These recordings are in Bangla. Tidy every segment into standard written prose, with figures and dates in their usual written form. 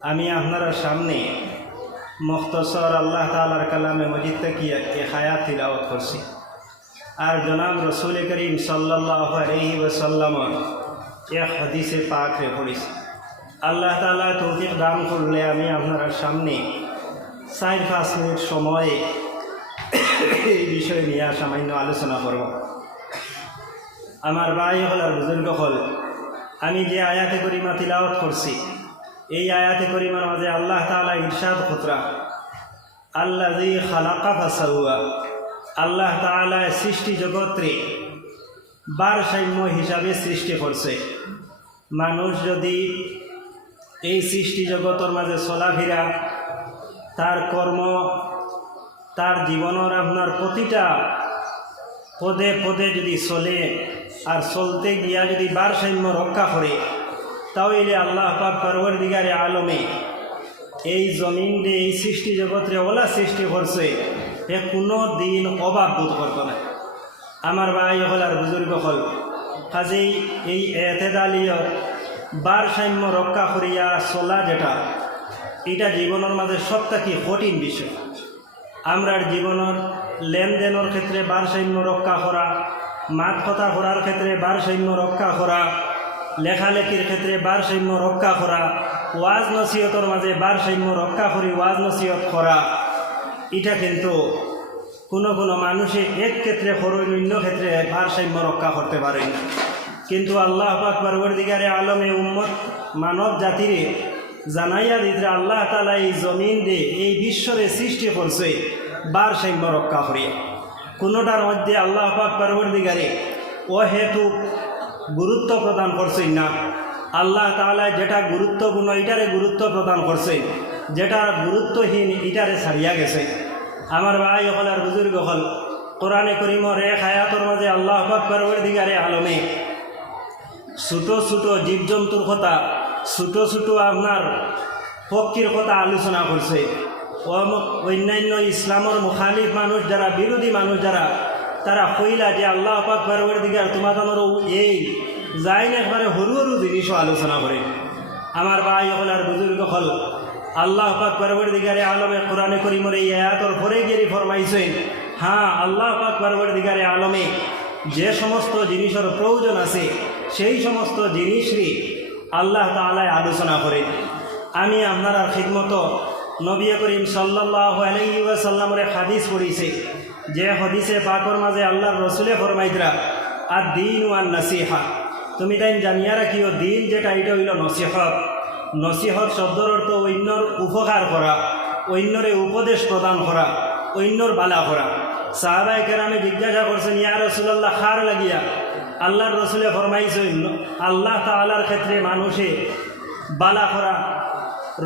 আমি আপনার সামনে মুখতসর আল্লাহ তাআলার কালামে মজিদ থেকে এক আয়াত তিলাওয়াত করছি। আর জনাব রসুল করিম সাল্লাল্লাহু আলাইহি ওয়াসাল্লামের এক হাদিসে পাকে পড়েছি। আল্লাহ তাআলা তৌফিক দান করলে আমি আপনার সামনে 4-5 মিনিট সময়ে এই বিষয় নিয়ে সামান্য আলোচনা করব। আমার ভাই হল আর বুজুর্গ হল, আমি যে আয়াতে করিমা তিলাওয়াত করছি এই আয়াতে করিমার মাঝে আল্লাহ তাআলা ইরশাদ কররা আল্লাযী খালাকা ফাসাওয়া, আল্লাহ তাআলা সৃষ্টি জগৎরে ভারসাম্য হিসাবে সৃষ্টি করছে। মানুষ যদি এই সৃষ্টি জগতের মাঝে চলাফেরা, তার কর্ম, তার জীবনের আপনার প্রতিটা পদে পদে যদি চলে আর চলতে গিয়া যদি ভারসাম্য রক্ষা করে, তাহলে আল্লাহ পাক পরওয়ারদিগারে আলমে এই জমিন দিয়ে এই সৃষ্টি জগৎরে ওলা সৃষ্টি করছে, এ কোনো দিন অভাব বোধ করত না। আমার ভাই হল আর বুজুর্গ হল, কাজেই এই এতেদালীয় ভারসাম্য রক্ষা করিয়া চলা যেটা, এটা জীবনের মাঝে সবথেকে কঠিন বিষয়। আমরার জীবনের লেনদেনের ক্ষেত্রে ভারসাম্য রক্ষা করা, মাত কথা করার ক্ষেত্রে ভারসাম্য রক্ষা করা, লেখালেখির ক্ষেত্রে ভারসাম্য রক্ষা করা, ওয়াজ নসিহতের মাঝে ভারসাম্য রক্ষা করি ওয়াজ নসিহত করা, এটা কিন্তু কোনো কোনো মানুষে এক ক্ষেত্রে করে অন্য ক্ষেত্রে ভারসাম্য রক্ষা করতে পারে না। কিন্তু আল্লাহ পাক পরওয়ারদিগারে আলমে উম্মত মানব জাতিরে জানাইয়া দিতে আল্লাহ তাআলা এই জমিন দিয়ে এই বিশ্বরে সৃষ্টি করছে ভারসাম্য রক্ষা করিয়া। কোনোটার মধ্যে আল্লাহ পাক পরওয়ারদিগারে অহেতুক গুরুত্ব প্রদান করছেন না। আল্লাহ তাআলা যেটা গুরুত্বপূর্ণ এটারে গুরুত্ব প্রদান করছে, যেটা গুরুত্বহীন এটারে ছাড়িয়া গেছে। আমার ভাই হল আর বুজুর্গ হল, কোরআনে করিমর এক আয়াতের মাঝে আল্লাহ পাক পরওয়ারদিগারে আলমে ছোটো ছোটো জীবজন্তুর কথা, ছোটো ছোটো আপনার পক্ষীর কথা আলোচনা করছে। অন্যান্য ইসলামের মুখালিফ মানুষ যারা, বিরোধী মানুষ যারা, তারা কইলা যে আল্লাহ পাক পরওয়ারদিগার তোমাদেরও এই যাইন একবারে সরু সরু জিনিসও আলোচনা করে। আমার ভাই হল আর বুজুর্গ হল, আল্লাহ পাক পরওয়ারদিগারে আলমে কোরআনে করিমের এই আয়াতর পরে গিয়ে ফরমাইছেন, হ্যাঁ আল্লাহ পাক পরওয়ারদিগারে আলমে যে সমস্ত জিনিসের প্রয়োজন আছে সেই সমস্ত জিনিসই আল্লাহ তাআলা আলোচনা করে। আমি আপনার খিদমত নবী করিম সাল্লাল্লাহু আলাইহি ওয়াসাল্লামের হাদিস পড়িছে, যে হাদিসে পাকর মাঝে আল্লাহর রসুলে ফরমাইতরা আর দিন ওয়ান নসিহা, তুমি তাই জানিয়া রাখিও দিন যেটা এটা হইল নসিহত। নসিহত শব্দর অর্থ অন্যর উপকার করা, অন্যরে উপদেশ প্রদান করা, অন্যর বালা করা। সাহাবায়ে কেরামে জিজ্ঞাসা করছেন, ইয়া রাসূলুল্লাহ খার লাগিয়া? আল্লাহর রসুলে ফরমাইছেন আল্লাহ তাআলার ক্ষেত্রে মানুষে বালা করা,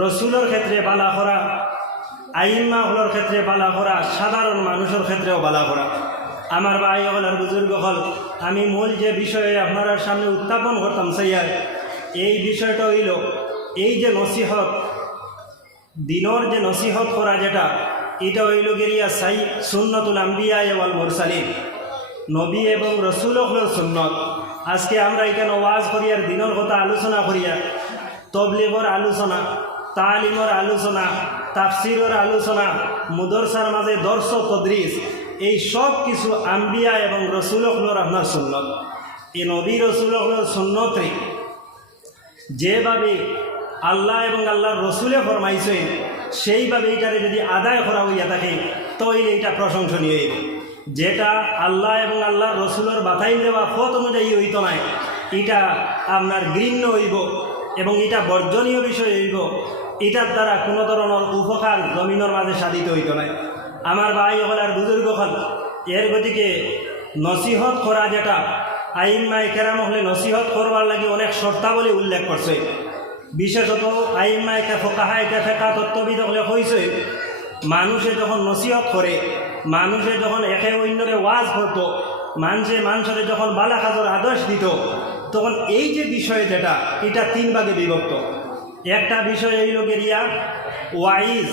রসুলের ক্ষেত্রে বালা করা, আইম্মা হলর ক্ষেত্রে বালা করা, সাধারণ মানুষের ক্ষেত্রেও বালা করা। আমার ভাই হল আর বুজুর্গ হল, আমি মূল যে বিষয়ে আপনার সামনে উত্থাপন করতাম সাইয়ার, এই বিষয়টা হইল এই যে নসিহত, দিনের যে নসিহত করা যেটা, এটা হইল গিয়া সাই সুন্নতুল আম্বিয়া ওয়াল মুরসালিন, নবী এবং রসুল হলের সুন্নত। আজকে আমরা এখানে ওয়াজ করিয়ার দিনের কথা আলোচনা করিয়া, তবলিগর আলোচনা, তালিমর আলোচনা, তাফসিরের আলোচনা, মুদরসার মাঝে দর্শ তদরিস, এই সব কিছু আম্বিয়া এবং রসুল হলের আপনার সুন্নত। এই নবী রসুল হলের সুন্নতে যেভাবে আল্লাহ এবং আল্লাহর রসুলে ফরমাইছেন সেইভাবে এইটারে যদি আদায় করা হইয়া থাকে তাহলে এটা প্রশংসনীয় হইব। যেটা আল্লাহ এবং আল্লাহর রসুলের বাতাই দেওয়া পথ অনুযায়ী হইত নাই, এটা আপনার ঘৃণ্য হইব এবং এটা বর্জনীয় বিষয় হইব। এটার দ্বারা কোনো ধরনের উপকার জমিনের মাঝে সাধিত হইত নাই। আমার ভাই হল আর বুজুর্গ হল, এর গতিকে নসিহত করা যেটা, আইম্মায়ে কেরাম হলে নসিহত করবার লাগে অনেক শর্তাবলী উল্লেখ করছে। বিশেষত আইম্মায়ে ফুকাহায়ে ফিকহ তত্ত্ববিদ হলে কইছে, মানুষে যখন নসিহত করে, মানুষে যখন একে অন্যরে ওয়াজ করত, মানুষের যখন বালা কাজের আদেশ দিত, তখন এই যে বিষয় যেটা, এটা 3 ভাগে বিভক্ত। একটা বিষয় এই লোকের ওয়াইজ,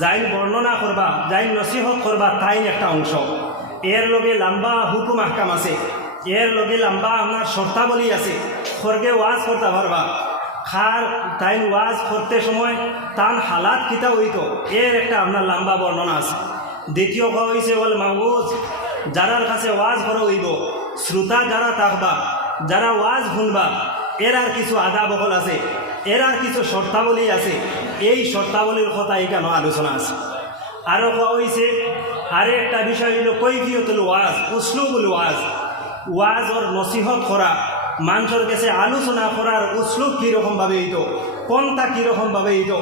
যাই বর্ণনা করবা, যাই নসিহত করবা, তাই একটা অংশ। এর লগে লম্বা হুকুম আহকাম আছে, এর লগে লম্বা আপনার শর্তাবলী আছে, খরগে ওয়াজ করতে পারবা, খার তাই ওয়াজ করতে সময় তান হালাত কিতা হইত এর একটা আপনার লম্বা বর্ণনা আছে। দ্বিতীয় কথা হয়েছে বল মাহবুজ যারার কাছে ওয়াজ করা হইব শ্রোতা যারা থাকবা যারা ওয়াজ শুনবা এর আর কিছু আদা বকল আছে, এর আর কিছু শর্তাবলী আছে। এই শর্তাবলীর কথা এখানে আলোচনা আছে। আরও কোয়া হয়েছে আরে একটা বিষয় হইল কৈফিয়তুল ওয়াজ, উসলুবুল ওয়াজ। ওয়াজ ওর নসিহত করা, মানুষের কাছে আলোচনা করার উসলুব কীরকমভাবে হইত, কোনটা কীরকমভাবে হইত,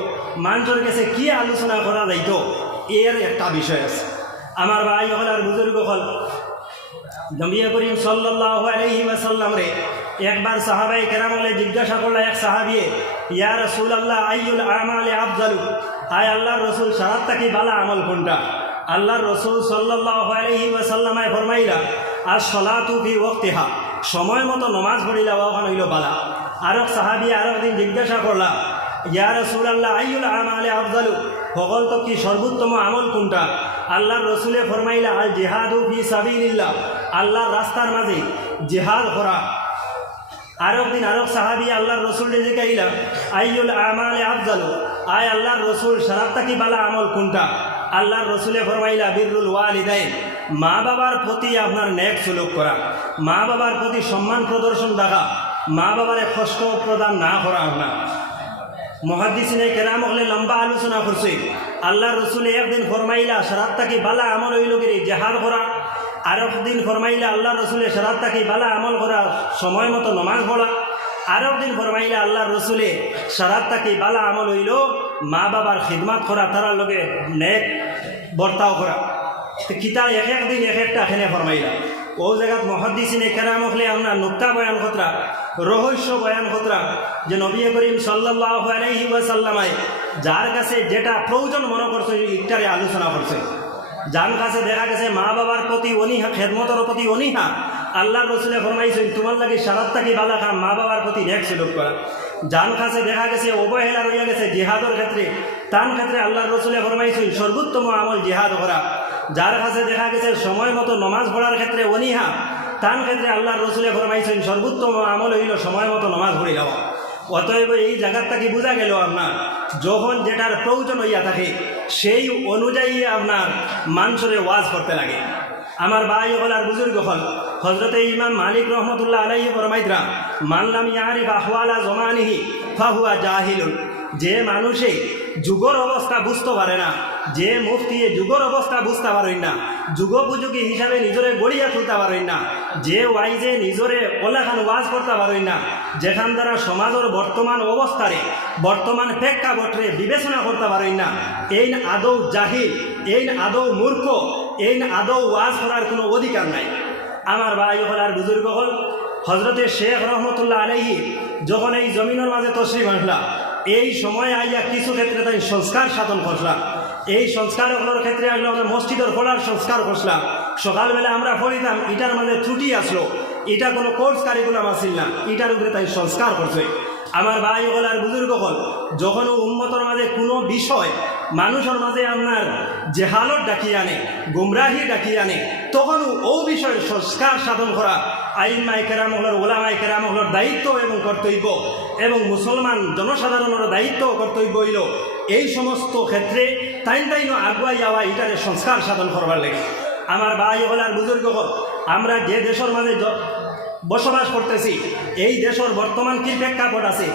মানুষের কাছে কী আলোচনা করা যাইত, এর একটা বিষয় আছে। আমার ভাই হল আর বুজুর্গ হল নবী করিম সাল্লাল্লাহু আলাইহি ওয়াসাল্লাম রে একবার সাহাবায়ে কেরাম হলে জিজ্ঞাসা করলো এক সাহাবিয়ে, ইয়া রাসূলুল্লাহ আইয়ুল আমালি আফজালু, আয় আল্লাহর রসুল সারাতটা কি বালা আমল কোনটা? আল্লাহর রসুল সাল্লাল্লাহু আলাইহি ওয়াসাল্লামায় ফরমাইলা আর সলাতু ফি ওয়াক্তিহা, সময় মতো নমাজ পড়িলা ওখান হইল বালা। আরো সাহাবি আরো একদিন জিজ্ঞাসা করলা, ইয়া রাসূলুল্লাহ আইয়ুল আমালি আফজালু, সকল তো কি সর্বোত্তম আমল কোনটা? আল্লাহর রসুলে ফরমাইলা আল জিহাদু ফি সাবিলিল্লাহ, আল্লাহর রাস্তার মাঝে জিহাদ করা। আরো একদিন আরো সাহাবি আল্লাহর রসুলে জিজ্ঞাইলা আইয়ুল আমালি আফজালু, আয় আল্লাহর রসুল সারাতটা কি বালা আমল কোনটা? আল্লাহর রসুলে ফরমাইলা বিররুল ওয়ালিদাইন, মা বাবার প্রতি আপনার নেক সুলুক করা, মা বাবার প্রতি সম্মান প্রদর্শন দেখা, মা বাবারে কষ্ট প্রদান না করা না। মুহাদ্দিসিনে কেরাম হলে লম্বা আলোচনা করছে। আল্লাহর রসুলে একদিন ফরমাইলা সারাতটা কি বালা আমল হইল গিরি জেহাদ করা। আর একদিন ফরমাইলা আল্লাহর রসুলে সারাতটা কি বালা আমল করা সময় মতো নমাজ পড়া। আর একদিন ফরমাইলা আল্লাহর রসুলে সারাতটা কি বালা আমল হইল মা বাবার খিদমাত করা, তারার লগে নেক বর্তাও করা। কিতা এক একদিন এক একটা এখানে ফরমাইলা। ও জায়গাত মুহাদ্দিসিনে কেরাম হলে আপনার নুক্তা বয়ান খতরা, রহস্য বয়ান খতরা যে নবী করিম সাল্লাল্লাহু আলাইহি ওয়াসাল্লামায় যার কাছে যেটা প্রয়োজন মনে করছে ইটারে আলোচনা করছে। যার কাছে দেখা গেছে মা বাবার প্রতি অনীহা, খেদমতের প্রতি অনীহা, আল্লাহর রসুলে ফরমাইছেন তোমার লাগে সারাতটা কি বালা খাম মা বাবার প্রতি নেক সুলুক করা। যার কাছে দেখা গেছে অবহেলা রইয়া গেছে জিহাদের ক্ষেত্রে, তার ক্ষেত্রে আল্লাহর রসুলে ফরমাইছেন সর্বোত্তম আমল জিহাদ করা। যার কাছে দেখা গেছে সময় মতো নমাজ পড়ার ক্ষেত্রে অনীহা, তার ক্ষেত্রে আল্লাহর রসুলে ফরমাইছেন সর্বোত্তম আমল হইল সময় মতো নমাজ পড়ে যাওয়া। অতএব এই জায়গাটা কি বোঝা গেল আপনার যখন যেটার প্রয়োজন হইয়া থাকে সেই অনুযায়ী আপনার মানুষের ওয়াজ করতে লাগে। আমার ভাই হল আর বুজুর্গ হল হজরতে ইমাম মালিক রহমতুল্লাহ আলাইহি ফরমাইতরা মানলাম ইয়ারিফ আহওয়ালা জমানিহি ফাহুয়া জাহিলুন, যে মানুষে যুগর অবস্থা বুঝতে পারে না, যে মুফতি যুগর অবস্থা বুঝতে পারেন না, যুগোপযোগী হিসাবে নিজরে গড়িয়া তুলতে পারেন না, যে ওয়াইজে নিজরে ওলাখান ওয়াজ করতে পারেন না, যেখান দ্বারা সমাজের বর্তমান অবস্থারে বর্তমান প্রেক্ষাপটে বিবেচনা করতে পারেন না, এই আদৌ জাহিল, এই আদৌ মূর্খ, এই আদৌ ওয়াজ করার কোনো অধিকার নাই। আমার ভাই হল আর বুজুর্গ হল হজরতে শেখ রহমতুল্লাহ আলাইহি যখন এই জমিনের মাঝে তশরিফ আনলা, এই সময় আইয়া কিছু ক্ষেত্রে তাই সংস্কার সাধন করলাম। এই সংস্কারগুলোর ক্ষেত্রে আসলে আমরা মসজিদের পড়ার সংস্কার করলাম। সকালবেলা আমরা পড়িতাম, এটার মাঝে ছুটি আসলো, এটা কোনো কোর্স কারিকুলাম আসিল না, এটার উপরে তাই সংস্কার করছে। আমার ভাই হল আর বুজুর্গ হল যখন উম্মতের মাঝে কোনো বিষয় মানুষের মাঝে আপনার জেহালত ডাকিয়ে আনে, গুমরাহি ডাকিয়ে আনে, তখন ও বিষয়ের সংস্কার সাধন করা আইম্মায়ে কেরাম হলের, ওলামায়ে কেরাম হলের দায়িত্ব এবং কর্তব্য, এবং মুসলমান জনসাধারণের দায়িত্ব কর্তব্য হইল এই সমস্ত ক্ষেত্রে তাইন আগুয়াই যাওয়া এটারে সংস্কার সাধন করবার লাগে। আমার ভাই হল আর বুজুর্গ হল আমরা যে দেশের মাঝে বসবাস করতেছি, এই দেশের বর্তমান কি প্রেক্ষাপট আছে,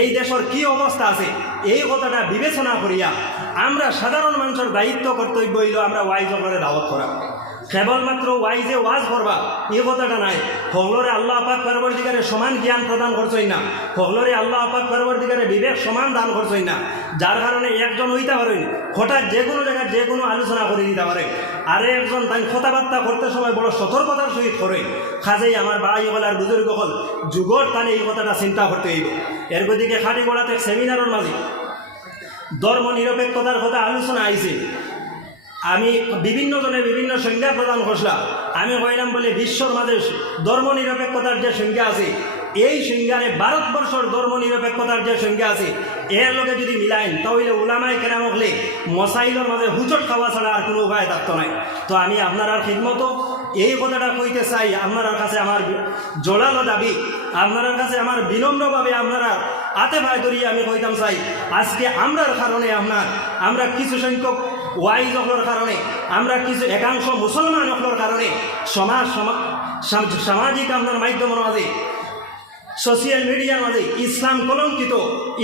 এই দেশের কি অবস্থা আছে, এই কথাটা বিবেচনা করিয়া আমরা সাধারণ মানুষের দায়িত্ব কর্তব্য হইল আমরা ওয়াইজ করে দাওয়াত করা। কেবলমাত্র ওয়াইজে ওয়াজ করবা এই কথাটা নাই। হগলরে আল্লাহ পাক পরবর্তীকারে সমান জ্ঞান প্রদান করছই না, হগলরে আল্লাহ পাক পরবর্তীকারে বিবেক সমান দান করছই না, যার কারণে একজন হইতে পারেন হঠাৎ যে কোনো জায়গায় যে কোনো আলোচনা করে দিতে পারে, আরে একজন তাই কথাবার্তা করতে সময় বড় সতর্কতার সহিত করে। কাজেই আমার ভাই হল আর বুজুর্গ হল যুগর তাহলে এই কথাটা চিন্তা করতে হইব। এর দিকে খাটি গোড়াতে সেমিনারের মাঝে ধর্ম নিরপেক্ষতার কথা আলোচনা আইছে। আমি বিভিন্ন জনে বিভিন্ন সংজ্ঞা প্রদান করলাম। আমি কইলাম বলে বিশ্বর মাঝে ধর্ম নিরপেক্ষতার যে সংজ্ঞা আছে, এই সংজ্ঞারে ভারতবর্ষের ধর্ম নিরপেক্ষতার যে সংজ্ঞা আছে এর লগে যদি মিলাইন তাহলে উলামায়ে কেরাম হলে মসাইলের মাঝে হুচট খাওয়া ছাড়া আর কোনো উপায় থাকতো নাই। তো আমি আপনার খিদমত এই কথাটা কইতে চাই, আপনার কাছে আমার জোরালো দাবি, আপনার কাছে আমার বিনম্রভাবে আপনারা হাতে ভাই ধরিয়ে আমি কইতাম চাই আজকে আমরার কারণে আমরা কিছু সংখ্যক ওয়াইজ হকলোর কারণে আমরা কিছু একাংশ মুসলমান হকলোর কারণে সামাজিক আপনার মাধ্যমের মাঝে সোশিয়াল মিডিয়ার মাঝে ইসলাম কলঙ্কিত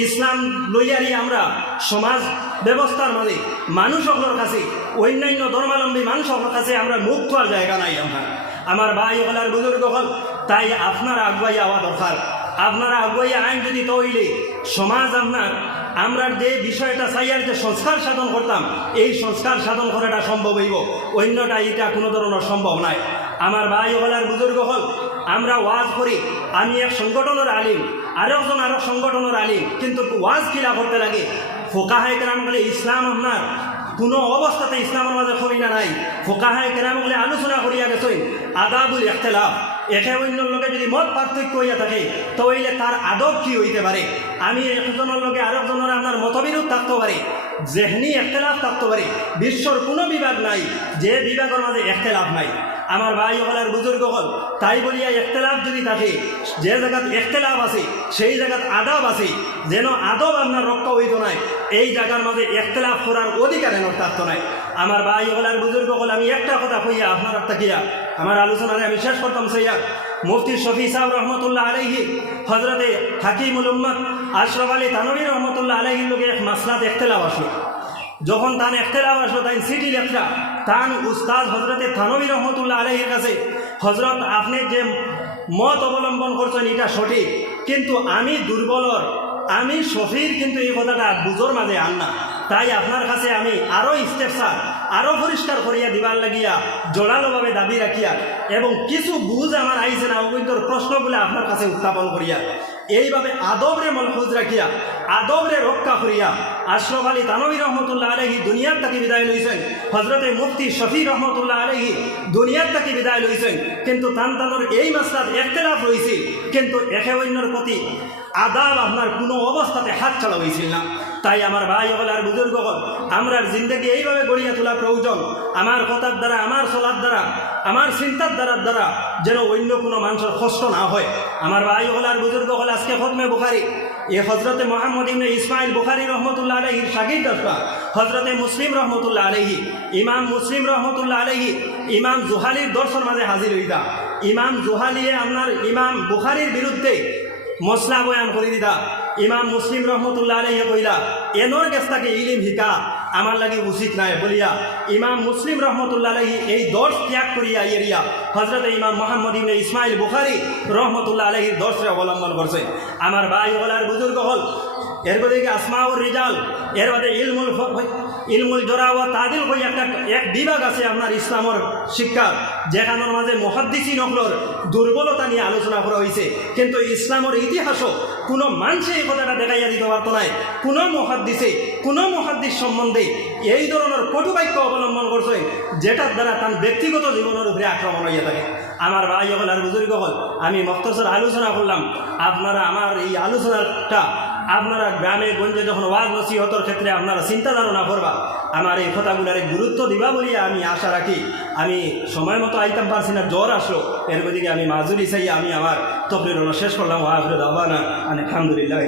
ইসলাম লইয়ারি আমরা সমাজ ব্যবস্থার মাঝে মানুষ সকলের কাছে অন্যান্য ধর্মাবলম্বী মানুষ সকলের কাছে আমরা মুখ থোয়ার জায়গা নাই আমার ভাই হল আর বুজুর্গ হল তাই আপনারা আগুয়াই আওয়া দরকার আপনারা আগুয়াই আইন যদি তৈলে সমাজ আমরা যে বিষয়টা চাইয়ার যে সংস্কার সাধন করতাম এই সংস্কার সাধন করাটা সম্ভব হইব অন্যটা এটা কোনো ধরনের সম্ভব নয় আমার ভাই হল আর বুজুর্গ হল আমরা ওয়াজ করি আমি এক সংগঠনের আলিম আরেকজন আরো সংগঠনের আলিম কিন্তু ওয়াজ কিলা করতে লাগে ফোকাহায়ে কেরাম বলে ইসলাম আপনার কোনো অবস্থাতে ইসলামের মাঝে কমি না নাই ফোকাহায়ে কেরাম বলে আলোচনা করিয়া গেছেন আদাবুল ইখতিলাফ একে অন্য লোকে যদি মত পার্থক্য হইয়া থাকে তাহলে তার আদব কি হইতে পারে আমি একজনের লোকে আরেকজনের আপনার মতবিরোধ থাকতে পারে যেহনি ইখতিলাফ থাকতে পারে বিশ্বর কোনো বিভাগ নাই যে বিভাগের মাঝে ইখতিলাফ নাই আমার ভাই হল আর বুজুর্গ হল তাই বলিয়া ইখতিলাফ যদি থাকে যে জায়গাত ইখতিলাফ আছে সেই জায়গাত আদব আছে যেন আদব আপনার রক্ষা হইত নাই এই জায়গার মাঝে ইখতিলাফ করার অধিকার এন থাকতো নাই আমার ভাই হল আর বুজুর্গ হল আমি একটা কথা কইয়া আপনার তাকিয়া আমার আলোচনারে আমি শেষ করতাম সেইয়া মুফতি শফি সাহেব রহমতুল্লাহ আলাইহি হজরতে হাকিমুল উম্মত আশরাফ আলী থানভী রহমতুল্লাহ আলাইহির লোকে এক মাসলাত ইখতিলাফ আসলো যখন তান ইখতিলাফ আসলো তাই সিটি লেখা তান উস্তাদ হজরতে থানভী রহমতুল্লাহ আলাইহির কাছে হজরত আপনি যে মত অবলম্বন করছেন এটা সঠিক কিন্তু আমি দুর্বলর আমি শফির কিন্তু এই কথাটা বুঝোর মাঝে আন না তাই আপনার কাছে আমি আরও ইস্তেফসার আরও পরিষ্কার করিয়া দিবার লাগিয়া জোরালোভাবে দাবি রাখিয়া এবং কিছু বুঝ আমার আইছে না অবৈধর প্রশ্নগুলো আপনার কাছে উত্থাপন করিয়া এইভাবে আদবরে মলফুজ রাখিয়া আদবরে রক্ষা করিয়া আশরাফ আলী থানভী রহমতুল্লাহ আলাইহি দুনিয়ার তাকে বিদায় লইছেন হজরতে মুফতি শফি রহমতুল্লাহ আলাইহি দুনিয়ার তাকে বিদায় লইছেন কিন্তু তানতানোর এই মাসলাত ইখতিলাফ রয়েছে কিন্তু একে অন্যর প্রতি আদাব আপনার কোনো অবস্থাতে হাত ছাড়া হয়েছিল না তাই আমার ভাই হল আর বুজুর্গ হল আমরা জিন্দগি এইভাবে গড়িয়া তোলা প্রয়োজন আমার কথার দ্বারা আমার চলার দ্বারা আমার চিন্তার দ্বারা যেন অন্য কোনো মানুষের কষ্ট না হয় আমার ভাই হল আর বুজুর্গ হল আজকে খতমে বুখারী এ হজরতে মোহাম্মদ ইবনে ইসমাইল বুখারী রহমতুল্লাহ আলাইহির শাগির্দ হজরতে মুসলিম রহমতুল্লাহ আলাইহি ইমাম মুসলিম রহমতুল্লাহ আলাইহি ইমাম জুহালির দর্শন মাঝে হাজির হইতা ইমাম জুহালিয়ে আপনার ইমাম বুখারীর বিরুদ্ধে মশলা বয়ান করে দিতা ইমাম মুসলিম রহমতুল্লাহ আলাইহি কইলা এনর গেস্তাকে ইলিম হিকা আমার লাগে উচিত নাই বলিয়া ইমাম মুসলিম রহমতুল্লাহ আলাইহি এই দর্শ ত্যাগ করিয়া এরিয়া হজরতে ইমাম মোহাম্মদ ইবনে ইসমাইল বুখারী রহমতুল্লাহ আলাইহির দর্শে অবলম্বন করছে আমার ভাই হল আর বুজুর্গ হল এর বাদে আসমাউর রিজাল এর বাদে ইলমুল জরা ও তাদিল হই এক বিভাগ আছে আপনার ইসলামের শিক্ষার যেখানের মাঝে মুহাদ্দিসিন হকলর দুর্বলতা নিয়ে আলোচনা করা হয়েছে কিন্তু ইসলামের ইতিহাসও কোনো মানুষে এই কথাটা দেখাইয়া দিতে পারত নাই কোনো মুহাদ্দিস সম্বন্ধে এই ধরনের কটুবাক্য অবলম্বন করছে যেটার দ্বারা তার ব্যক্তিগত জীবনের উপরে আক্রমণ হইয়া থাকে আমার ভাই হল আর বুজুর্গ হল আমি মুখতসর আলোচনা করলাম আপনারা আমার এই আলোচনাটা আপনারা গ্রামে গঞ্জে যখন ওয়াজ নসিহতর ক্ষেত্রে আপনারা চিন্তা ধারণা করবা আমার এই কথাগুলারে গুরুত্ব দিবা বলিয়া আমি আশা রাখি আমি সময় মতো আইতাম পারছি না জ্বর আসলো এর দিকে আমি মাজুরি চাই আমি আমার তকরির শেষ করলাম ওয়া আখিরু দাওয়ানা আলহামদুলিল্লাহ।